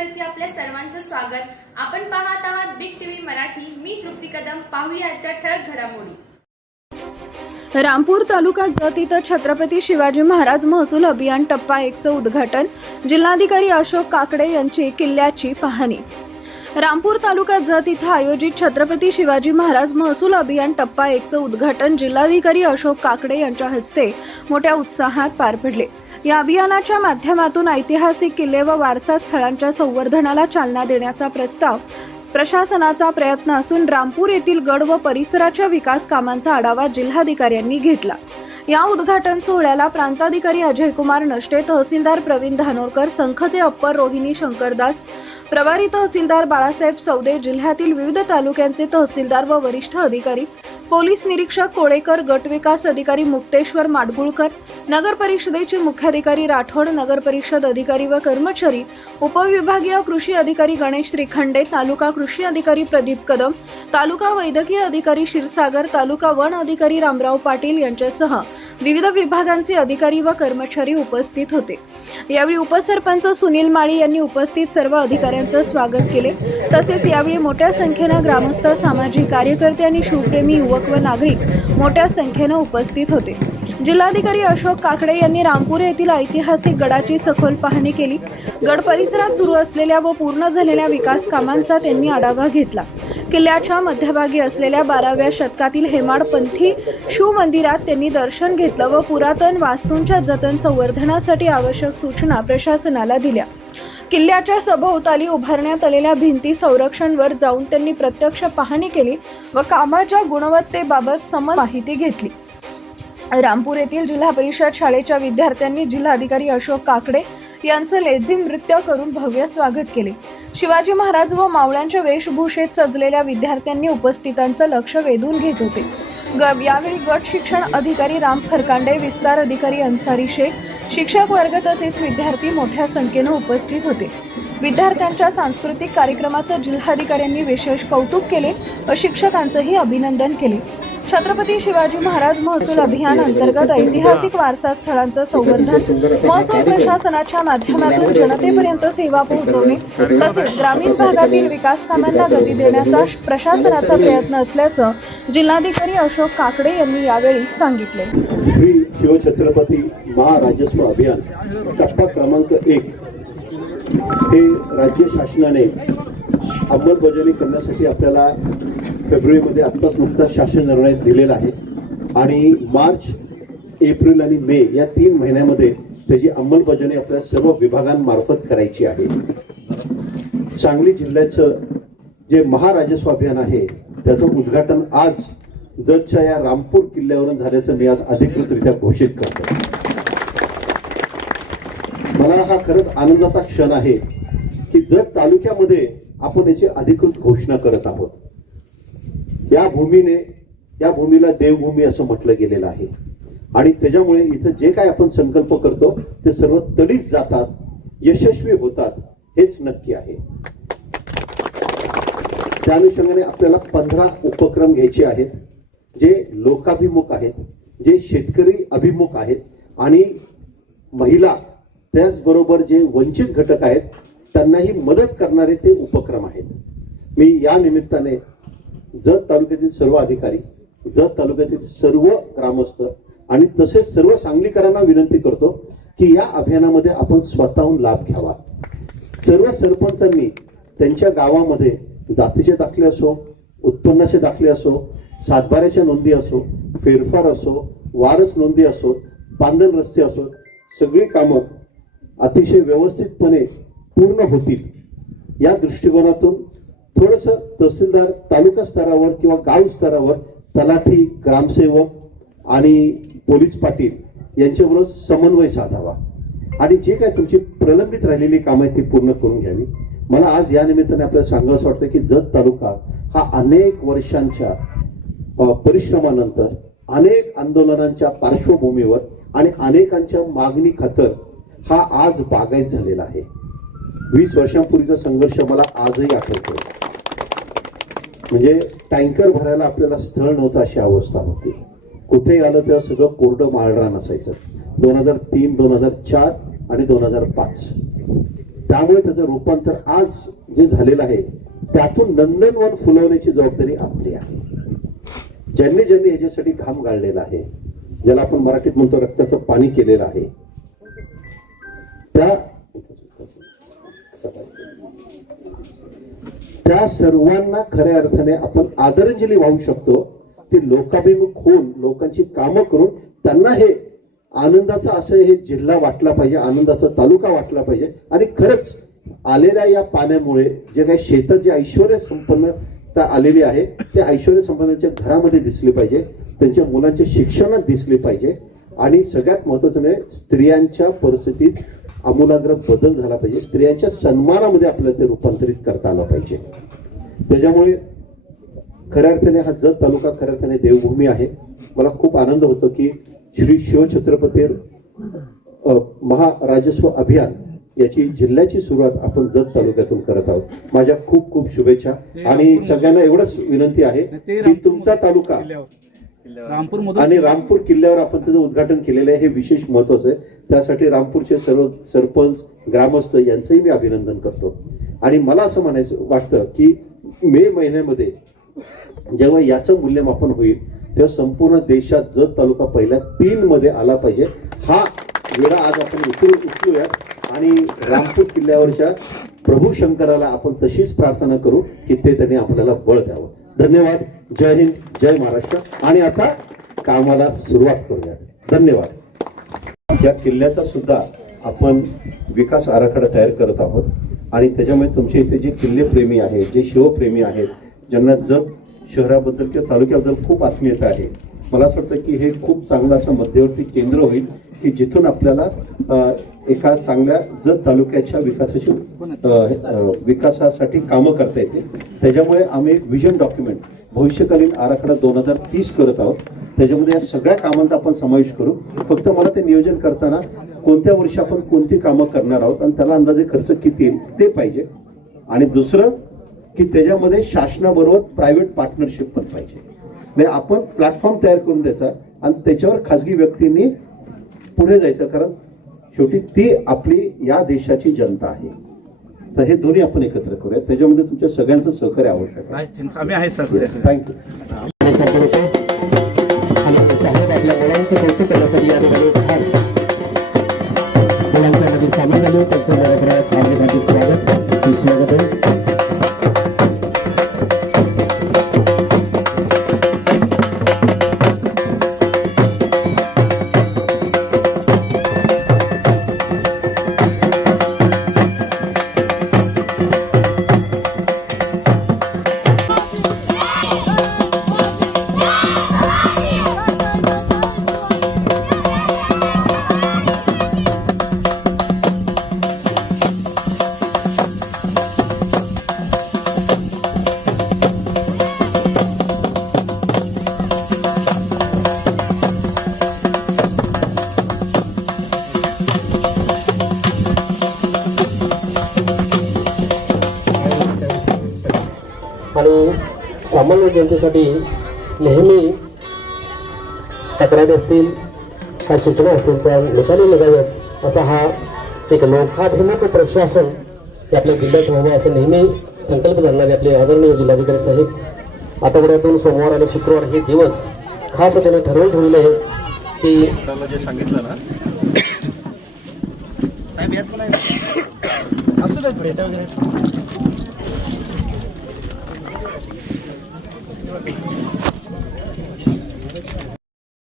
चॅनलवरती आपल्या सर्वांचं स्वागत। आपण पाहत आहात बिग टीव्ही मराठी। मी तृप्ती कदम। पाहूया आजच्या ठळक घडामोडी। रामपूर तालुका जत इथं छत्रपती शिवाजी महाराज महसूल अभियान टप्पा 1 चं उद्घाटन। जिल्हाधिकारी अशोक काकडे यांची किल्ल्याची पाहणी। रामपूर तालुका जत इथं आयोजित छत्रपती शिवाजी महाराज महसूल अभियान टप्पा 1 चं उद्घाटन जिल्हाधिकारी अशोक काकडे यांच्या हस्ते मोठ्या उत्साहात पार पडले। या अभियानाच्या माध्यमातून ऐतिहासिक किल्ले व वारसा स्थळांच्या संवर्धनाला चालना देण्याचा प्रस्ताव प्रशासनाचा प्रयत्न असून रामपूर येथील गड व परिसराच्या विकास कामांचा आढावा जिल्हाधिकाऱ्यांनी घेतला। या उद्घाटन सोहळ्याला प्रांताधिकारी अजय कुमार नष्टे, तहसीलदार प्रवीण धानोरकर, संखचे अप्पर रोहिणी शंकरदास, प्रभारी तहसीलदार बाळासाहेब सौदे, जिल्ह्यातील विविध तालुक्यांचे तहसीलदार व वरिष्ठ अधिकारी, पोलीस निरीक्षक कोळेकर, गट विकास अधिकारी मुक्तेश्वर माडगुळकर, नगर परिषदेचे मुख्याधिकारी राठोड, नगर परिषद अधिकारी व कर्मचारी, उपविभागीय कृषी अधिकारी गणेश श्रीखंडे, तालुका कृषी अधिकारी प्रदीप कदम, तालुका वैद्यकीय अधिकारी क्षीरसागर, तालुका वन अधिकारी रामराव पाटील यांच्यासह विविध विभागांचे अधिकारी व कर्मचारी उपस्थित होते। यावेळी उपसरपंच सुनील माळी यांनी उपस्थित सर्व अधिकाऱ्यांचे स्वागत केले। तसेच यावेळी मोठ्या संख्येने ग्रामस्थ, सामाजिक कार्यकर्ते आणि शिवप्रेमी युवक व नागरिक मोठ्या संख्येने उपस्थित होते। जिल्हाधिकारी अशोक काकडे यांनी रामपूर येथील ऐतिहासिक गडाची सखोल पाहणी केली। गड परिसरात सुरू असलेल्या व पूर्ण झालेल्या विकास कामांचा त्यांनी आढावा घेतला। किल्ल्याच्या मध्यभागी असलेल्या 12व्या शतकातील हेमाडपंथी शिव मंदिरात त्यांनी दर्शन घेतलं व पुरातन वास्तूंच्या जतन संवर्धनासाठी आवश्यक सूचना प्रशासनाला दिल्या। किल्ल्याच्या सभोवताली उभारण्यात आलेल्या भिंती संरक्षणवर जाऊन त्यांनी प्रत्यक्ष पाहणी केली व कामाच्या गुणवत्तेबाबत समज माहिती घेतली। रामपूर येथील जिल्हा परिषद शाळेच्या विद्यार्थ्यांनी जिल्हाधिकारी अशोक काकडे यांचं लेझिम नृत्य करून भव्य स्वागत केले। शिवाजी महाराज व मावळ्यांच्या वेशभूषेत सजलेल्या विद्यार्थ्यांनी उपस्थितांचं लक्ष वेधून घेत होते। यावेळी गट शिक्षण अधिकारी राम खरकांडे, विस्तार अधिकारी अन्सारी शेख, शिक्षक वर्ग तसेच विद्यार्थी मोठ्या संख्येने उपस्थित होते। विद्यार्थ्यांच्या सांस्कृतिक कार्यक्रमाचं जिल्हाधिकाऱ्यांनी विशेष कौतुक केले व शिक्षकांचंही अभिनंदन केले। छत्रपती शिवाजी महाराज महसूल अभियान अंतर्गत ऐतिहासिक वारसा स्थळांचं संवर्धन, महसूल प्रशासनाच्या माध्यमातून जनतेपर्यंत सेवा पोहोचवणे तसेच ग्रामीण भागातील विकास कामांना गती देण्याचा प्रशासनाचा प्रयत्न असल्याचं जिल्हाधिकारी अशोक काकडे यांनी यावेळी सांगितले। श्री शिवछत्रपती महाराजस्व अभियान टप्पा क्रमांक 1 हे राज्य शासनाने अंमलबजावणी करण्यासाठी आपल्याला फेब्रुवारीमध्ये आत्ताच नुकताच शासन निर्णय दिलेला आहे आणि मार्च, एप्रिल आणि मे या 3 महिन्यामध्ये त्याची अंमलबजावणी आपल्या सर्व विभागांमार्फत करायची आहे। सांगली जिल्ह्याचं जे महाराजस्व अभियान आहे त्याचं उद्घाटन आज जतच्या या रामपूर किल्ल्यावरून झाल्याचं मी आज अधिकृतरित्या घोषित करतो। मला हा खरंच आनंदाचा क्षण आहे की जत तालुक्यामध्ये आपण याची अधिकृत घोषणा करत आहोत। या भूमीला देवभूमी असं म्हटलं गेलेलं आहे आणि त्याच्यामुळे इथं जे काय आपण संकल्प करतो ते सर्व तडीच जातात, यशस्वी होतात हेच नक्की आहे। त्या अनुषंगाने आपल्याला 15 उपक्रम घ्यायचे आहेत जे लोकाभिमुख आहेत, जे शेतकरी अभिमुख आहेत आणि महिला त्याचबरोबर जे वंचित घटक आहेत त्यांनाही मदत करणारे ते उपक्रम आहेत। मी या निमित्ताने जत तालुक्यातील सर्व अधिकारी, जत तालुक्यातील सर्व ग्रामस्थ आणि तसेच सर्व सांगलीकरांना विनंती करतो की या अभियानामध्ये आपण स्वतःहून लाभ घ्यावा। सर्व सरपंचांनी त्यांच्या गावामध्ये जातीचे दाखले असो, उत्पन्नाचे दाखले असो, सातबाऱ्याच्या नोंदी असो, फेरफार असो, वारस नोंदी असो, बांधण रस्ते असो, सगळी कामं अतिशय व्यवस्थितपणे पूर्ण होतील या दृष्टिकोनातून थोडंसं तहसीलदार तालुका स्तरावर किंवा गाव स्तरावर तलाठी, ग्रामसेवक आणि पोलीस पाटील यांच्याबरोबर समन्वय साधावा आणि जे काय तुमची प्रलंबित राहिलेली कामं आहेत ती पूर्ण करून घ्यावी। मला आज या निमित्ताने आपल्याला सांगावंसं वाटतं की जत तालुका हा अनेक वर्षांच्या परिश्रमानंतर, अनेक आंदोलनांच्या पार्श्वभूमीवर आणि अनेकांच्या मागणी खातर हा आज बागायत झालेला आहे। 20 वर्षांपूर्वीचा संघर्ष मला आजही आठवतो। म्हणजे टँकर भरायला आपल्याला स्थळ नव्हतं अशी अवस्था होती। कुठेही आलं तेव्हा सगळं कोरडं माळरान असायचं। 2003, 2004 आणि 2005 त्यामुळे त्याचं रूपांतर आज जे झालेलं आहे त्यातून नंदनवन फुलवण्याची जबाबदारी आपली आहे. ज्यांनी ज्यांनी याच्यासाठी घाम गाळलेला आहे, ज्याला आपण मराठीत म्हणतो रक्ताचं पाणी केलेलं आहे, त्या सर्वांना खऱ्या अर्थाने आपण आदरांजली वाहू शकतो. ते लोकाभिमुख होऊन लोकांची कामं करून त्यांना हे आनंदाचा असं हे जिल्हा वाटला पाहिजे, आनंदाचा तालुका वाटला पाहिजे. आणि खरंच आलेल्या या पाण्यामुळे जे काही शेतात जे ऐश्वर्य संपन्नता आलेली आहे ते ऐश्वर्य संपन्नाच्या घरामध्ये दिसली पाहिजे, त्यांच्या मुलांच्या शिक्षणात दिसली पाहिजे. आणि सगळ्यात महत्वाचं म्हणजे स्त्रियांच्या परिस्थितीत आमूलाग्र बदल झाला पाहिजे, स्त्रियांच्या सन्मानामध्ये आपल्याला ते रूपांतरित करता आलं पाहिजे. त्याच्यामुळे खऱ्या अर्थाने हा जत तालुका खऱ्या अर्थाने देवभूमी आहे. मला खूप आनंद होतो की श्री शिवछत्रपती महाराजस्व अभियान याची जिल्ह्याची सुरुवात आपण जत तालुक्यातून करत आहोत. माझ्या खूप खूप शुभेच्छा. आणि सगळ्यांना एवढंच विनंती आहे की तुमचा तालुका आणि रामपूर किल्ल्यावर आपण त्याचं उद्घाटन केलेलं आहे, हे विशेष महत्वाचं आहे. त्यासाठी रामपूरचे सर्व सरपंच ग्रामस्थ यांचंही मी अभिनंदन करतो. आणि मला असं म्हणायचं वाटतं की मे महिन्यामध्ये जेव्हा याचं मूल्यमापन होईल तेव्हा संपूर्ण देशात जत तालुका पहिल्या 3 मध्ये आला पाहिजे. हा वेळा आज आपण उचलूया आणि रामपूर किल्ल्यावरच्या प्रभू शंकराला आपण तशीच प्रार्थना करू की ते त्यांनी आपल्याला बळ द्यावं. धन्यवाद. जय हिंद, जय महाराष्ट्र. आणि आता कामाला सुरुवात करूया. धन्यवाद. या किल्ल्याचा सुद्धा आपण विकास आराखडा तयार करत आहोत आणि त्याच्यामुळे तुमच्या इथे जे किल्लेप्रेमी आहेत, जे शिवप्रेमी आहेत, ज्यांना जत शहराबद्दल किंवा तालुक्याबद्दल खूप आत्मीयता आहे, मला असं वाटतं की हे खूप चांगलं असं मध्यवर्ती केंद्र होईल की जिथून आपल्याला एका चांगल्या जत तालुक्याच्या विकासासाठी कामं करता येते. त्याच्यामुळे आम्ही एक विजन डॉक्युमेंट भविष्यकालीन आराखडा 2030 करत आहोत. त्याच्यामध्ये या सगळ्या कामांचा आपण समावेश करू. फक्त मला ते नियोजन करताना कोणत्या वर्षी आपण कोणती कामं करणार आहोत आणि त्याला अंदाजे खर्च किती येईल ते पाहिजे. आणि दुसरं की त्याच्यामध्ये शासनाबरोबर प्रायव्हेट पार्टनरशिप पण पाहिजे. म्हणजे आपण प्लॅटफॉर्म तयार करून द्यायचा आणि त्याच्यावर खाजगी व्यक्तींनी पुढे जायचं, कारण शेवटी ती आपली या देशाची जनता आहे. तर हे दोन्ही आपण एकत्र करूया. त्याच्यामध्ये तुमच्या सगळ्यांचं सहकार्य आवश्यक आहे. आम्ही आहे सर. थँक्यू. आपल्या मुलांचं कौतुक करण्यासाठी या ठिकाणी मुलांच्या मध्ये सामील झाले. त्यांचं मराठवाड्यात आपल्यासाठी स्वागत सुस्वागत आहे. आणि सामान्य जनतेसाठी नेहमी तक्रारी असतील, काय सूचना असतील त्या लोकांनी निघाव्यात असा हा एक लोकाभिमुख प्रशासन हे आपल्या जिल्ह्यात व्हावं असं नेहमी संकल्प करणारे आपले आदरणीय जिल्हाधिकारी साहेब आठवड्यातून सोमवार आणि शुक्रवार हे दिवस खास त्याने ठरवून ठेवले आहे की जे सांगितलं ना साहेब यात पण आहे. असू दे पुढे